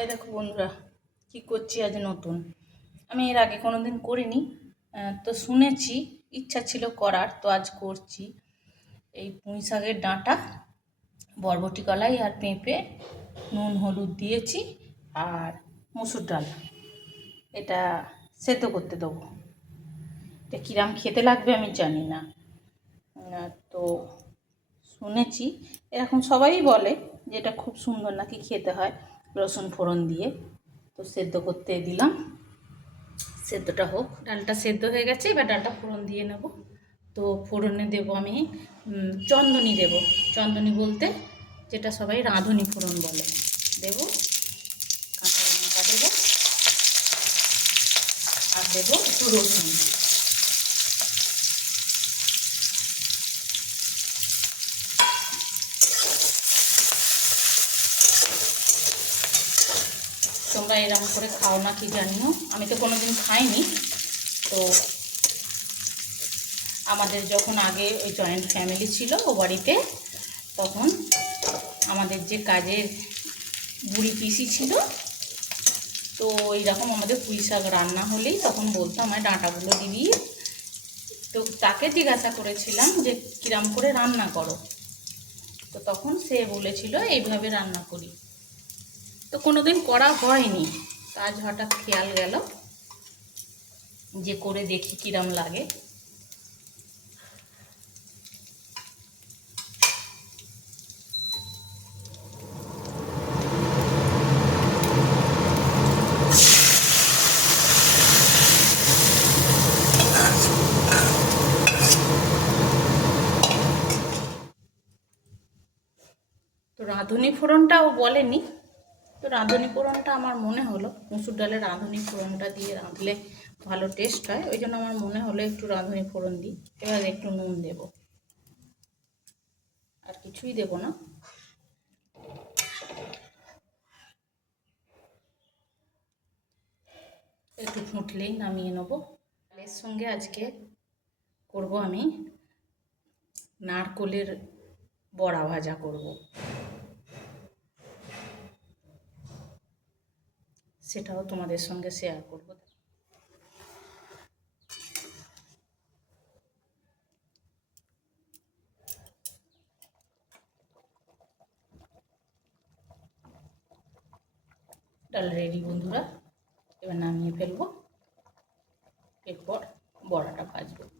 এই দেখো বন্ধুরা, কি করছি আজ নতুন? আমি এর আগে কোনো দিন করিনি তো শুনেছি, ইচ্ছা ছিল করার, তো আজ করছি। এই পুঁই শাকের ডাঁটা, বরবটি কলাই আর পেঁপে, নুন, হলুদ দিয়েছি আর মুসুর ডাল। এটা সেদ্ধ করতে দেবো। এটা কিরাম খেতে লাগবে আমি জানি না। তো শুনেছি, এরকম সবাই বলে যে এটা খুব সুন্দর নাকি খেতে হয়। রসুন ফোড়ন দিয়ে। তো সেদ্ধ করতে দিলাম। সেদ্ধটা হোক। ডালটা সেদ্ধ হয়ে গেছে, এবার ডালটা ফোড়ন দিয়ে নেব। তো ফোড়নে দেব আমি চন্দনী দেব। চন্দনী বলতে যেটা সবাই রাঁধুনি ফোড়ন বলে। দেব। কাঁচা লঙ্কা দেবো। আর দেবো একটু রসুন। তোমরা এরকম করে খাও না, কি জানিও আমি তো কোনোদিন খাইনি। তো আমাদের যখন আগে ওই জয়েন্ট ফ্যামিলি ছিল ও বাড়িতে, তখন আমাদের যে কাজের বুড়ি পিসি ছিল, তো এইরকম আমাদের পুঁই শাক রান্না হলেই তখন বলতো, আমায় ডাঁটাগুলো দিবি। তো তাকে জিজ্ঞাসা করেছিলাম যে, কিরাম করে রান্না করো? তো তখন সে বলেছিল, এইভাবে রান্না করি। তো কোনো দিন করা হয়নি। আজ হঠাৎ খেয়াল গেল যে করে দেখি কিরম লাগে। রাঁধুনি ফোড়নটাও বলেনি। তো রাঁধুনি ফোড়নটা আমার মনে হলো। মুসুর ডালের রাঁধুনি ফোড়নটা দিয়ে রাঁধলে ভালো টেস্ট হয়। ওই জন্য আমার মনে হলো একটু রাঁধুনি ফোড়ন দিই। এবার একটু নুন দেব। আর কিছুই দেব না। একটু ফুটলেই নামিয়ে নেব। এর সঙ্গে আজকে করব আমি নারকোলের বড়া ভাজা করব। সেটাও তোমাদের সঙ্গে শেয়ার করব। ডাল রেডি বন্ধুরা এবার নামিয়ে ফেলব। এরপর বড়াটা ভাজবো।